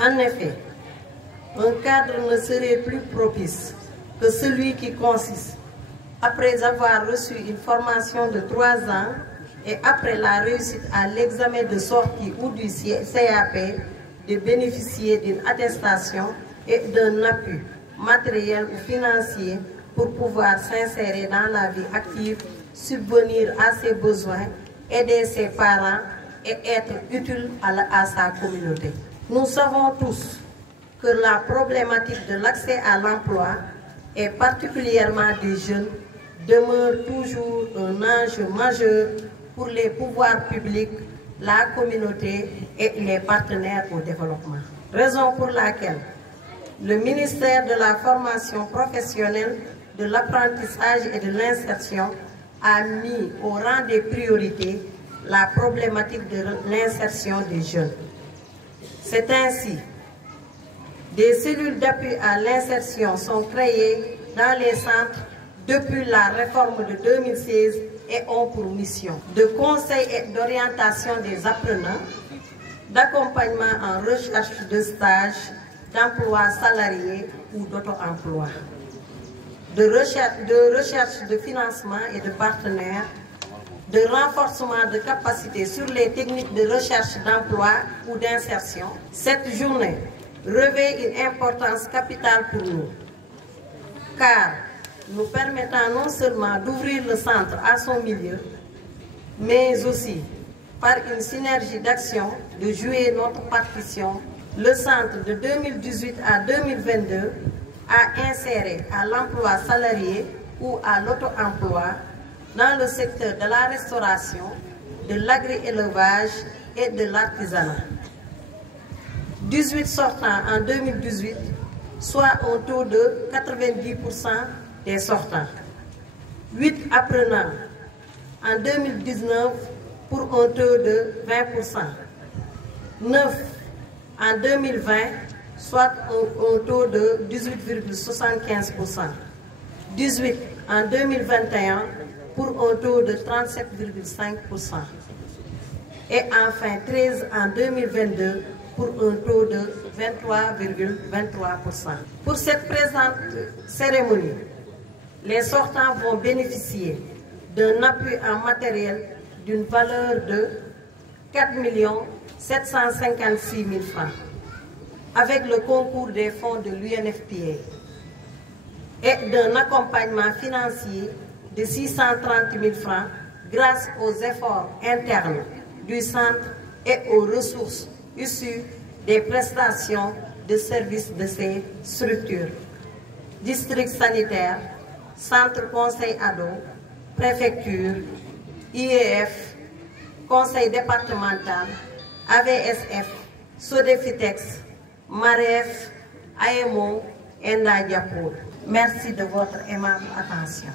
En effet, un cadre ne serait plus propice que celui qui consiste, après avoir reçu une formation de 3 ans et après la réussite à l'examen de sortie ou du CAP, de bénéficier d'une attestation et d'un appui matériel ou financier pour pouvoir s'insérer dans la vie active, subvenir à ses besoins, aider ses parents et être utile à sa communauté. Nous savons tous que la problématique de l'accès à l'emploi, et particulièrement des jeunes, demeure toujours un enjeu majeur pour les pouvoirs publics, la communauté et les partenaires au développement. Raison pour laquelle le ministère de la formation professionnelle, de l'apprentissage et de l'insertion a mis au rang des priorités la problématique de l'insertion des jeunes. C'est ainsi, des cellules d'appui à l'insertion sont créées dans les centres depuis la réforme de 2016 et ont pour mission de conseil et d'orientation des apprenants, d'accompagnement en recherche de stage, d'emploi salarié ou d'auto-emploi, de recherche de financement et de partenaires, de renforcement de capacités sur les techniques de recherche d'emploi ou d'insertion. Cette journée revêt une importance capitale pour nous, car nous permettant non seulement d'ouvrir le centre à son milieu, mais aussi, par une synergie d'action, de jouer notre partition. Le centre de 2018 à 2022 a inséré à l'emploi salarié ou à l'auto-emploi dans le secteur de la restauration, de l'agri-élevage et de l'artisanat. 18 sortants en 2018, soit un taux de 90% des sortants. 8 apprenants en 2019 pour un taux de 20%. 9 en 2020, soit un taux de 18,75%. 18 en 2021 pour un taux de 37,5%. Et enfin 13 en 2022 pour un taux de 23,23%. Pour cette présente cérémonie, les sortants vont bénéficier d'un appui en matériel d'une valeur de 4 756 000 francs, avec le concours des fonds de l'UNFPA, et d'un accompagnement financier de 630 000 francs grâce aux efforts internes du centre et aux ressources issues des prestations de services de ces structures. District sanitaire, centre conseil ado, préfecture, IEF, conseil départemental, AVSF, Sodefitex, MAREF, AEMO et Nadiapour. Merci de votre aimable attention.